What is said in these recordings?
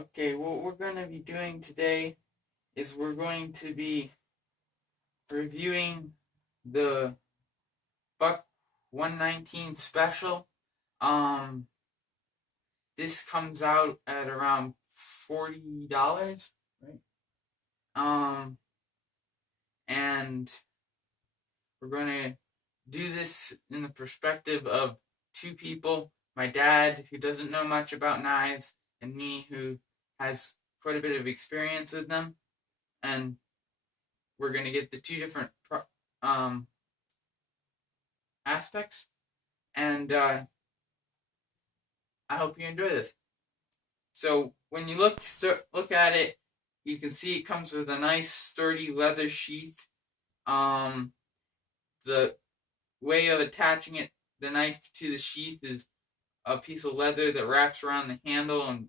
Okay, what we're going to be doing today is we're going to be reviewing the Buck 119 special. Um, this comes out at around $40, right? And we're going to do this in the perspective of two people: my dad, who doesn't know much about knives, and me, who has quite a bit of experience with them. And we're going to get the two different aspects, and I hope you enjoy this. So when you look at it, you can see it comes with a nice sturdy leather sheath. The way of attaching the knife to the sheath, is a piece of leather that wraps around the handle and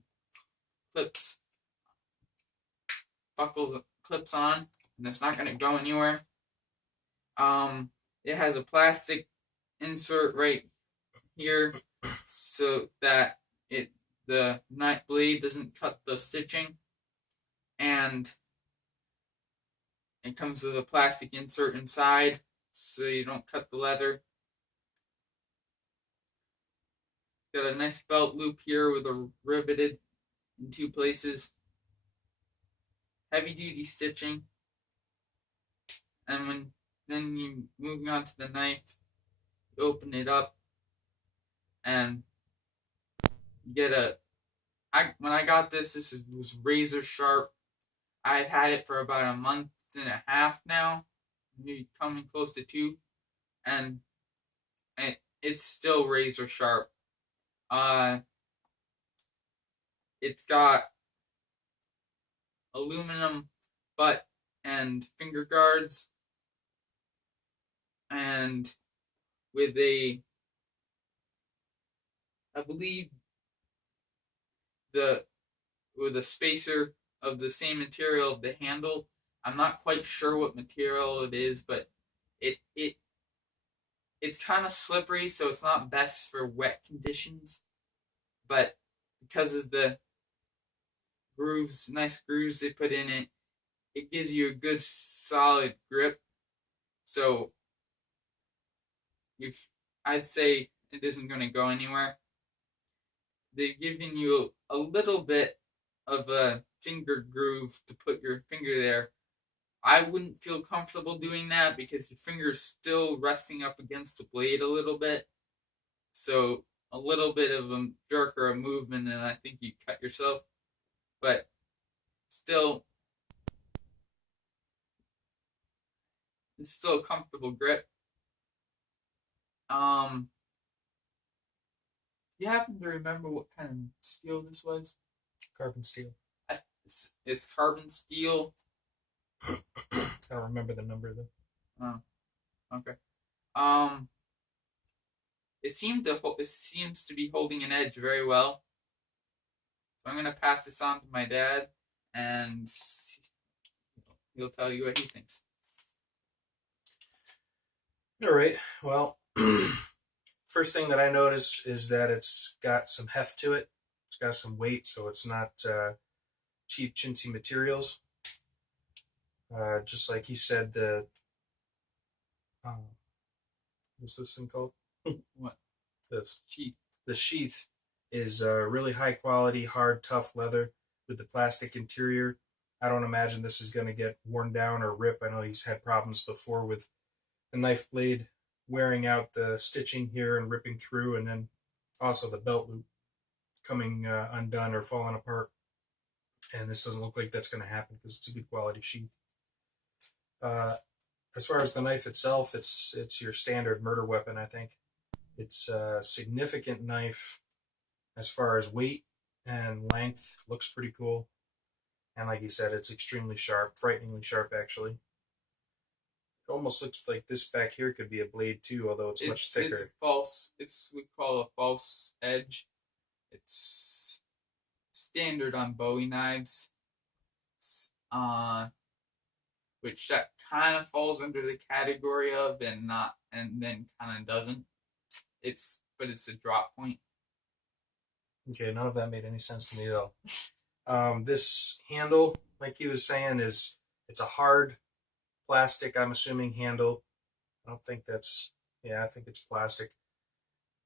clips on, and it's not going to go anywhere. It has a plastic insert right here so that the knife blade doesn't cut the stitching, and it comes with a plastic insert inside so you don't cut the leather. It's got a nice belt loop here with a riveted in two places. Heavy duty stitching. And then you moving on to the knife, you open it up and you get when I got this was razor sharp. I've had it for about a month and a half now, maybe coming close to 2, and it's still razor sharp. It's got aluminum butt and finger guards, and with I believe with a spacer of the same material of the handle. I'm not quite sure what material it is, but it's kind of slippery, so it's not best for wet conditions. But because of the nice grooves they put in it, it gives you a good solid grip. So I'd say it isn't going to go anywhere. They've given you a little bit of a finger groove to put your finger there. I wouldn't feel comfortable doing that because your finger's still resting up against the blade a little bit. So a little bit of a jerk or a movement, and I think you cut yourself. But still, it's still a comfortable grip. You happen to remember what kind of steel this was? Carbon steel. It's carbon steel. I don't remember the number though. Oh, okay. It seems to be holding an edge very well. So I'm gonna pass this on to my dad, and he'll tell you what he thinks. All right. Well, first thing that I notice is that it's got some heft to it. It's got some weight, so it's not cheap, chintzy materials. Just like he said, what's this thing called? What? This sheath. The sheath is really high quality, hard, tough leather with the plastic interior. I don't imagine this is going to get worn down or rip. I know he's had problems before with the knife blade wearing out the stitching here and ripping through, and then also the belt loop coming undone or falling apart. And this doesn't look like that's going to happen because it's a good quality sheath. As far as the knife itself, it's your standard murder weapon, I think. It's a significant knife as far as weight and length. Looks pretty cool. And like you said, it's extremely sharp, frighteningly sharp, actually. It almost looks like this back here could be a blade too, although it's much thicker. It's we call a false edge. It's standard on Bowie knives. Which that kind of falls under the category of, and then kind of doesn't. But it's a drop point. Okay, none of that made any sense to me though. This handle, like he was saying, it's a hard plastic. I'm assuming handle. I don't think that's. Yeah, I think it's plastic.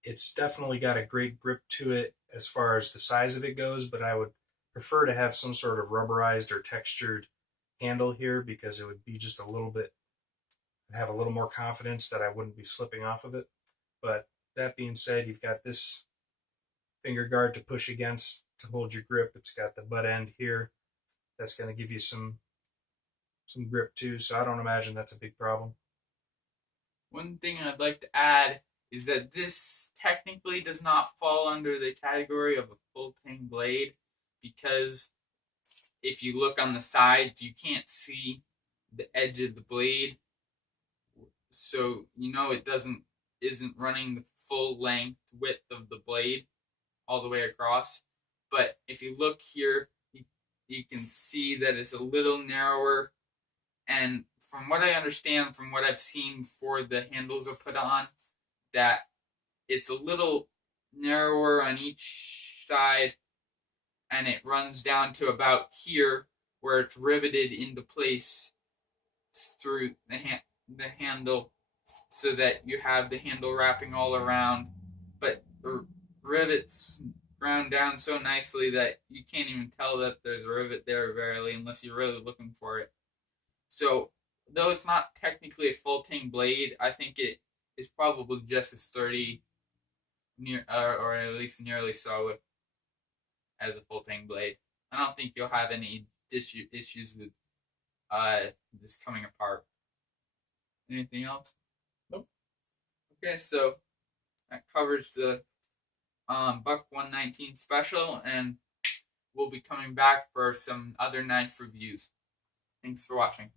It's definitely got a great grip to it as far as the size of it goes, but I would prefer to have some sort of rubberized or textured handle here because it would be just a little bit, have a little more confidence that I wouldn't be slipping off of it. But that being said, you've got this finger guard to push against to hold your grip. It's got the butt end here. That's going to give you some grip too, so I don't imagine that's a big problem. One thing I'd like to add is that this technically does not fall under the category of a full tang blade because if you look on the sides, you can't see the edge of the blade, so you know it isn't running the full length width of the blade all the way across. But if you look here, you can see that it's a little narrower, and from what I understand, from what I've seen before the handles are put on, that it's a little narrower on each side, and it runs down to about here, where it's riveted into place through the handle, so that you have the handle wrapping all around, but the rivets ground down so nicely that you can't even tell that there's a rivet there barely unless you're really looking for it. So, though it's not technically a full tang blade, I think it is probably just as sturdy, or at least nearly so, as a full tang blade. I don't think you'll have any issues with this coming apart. Anything else? Nope. Okay, so that covers the Buck 119 special, and we'll be coming back for some other knife reviews. Thanks for watching.